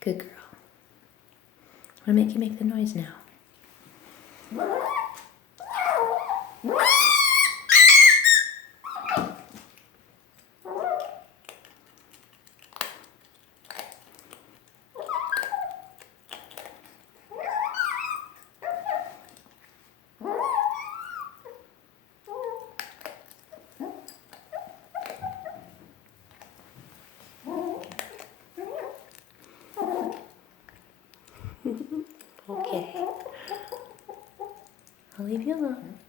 Good girl. I'm gonna make you make the noise now. Okay. I'll leave you alone.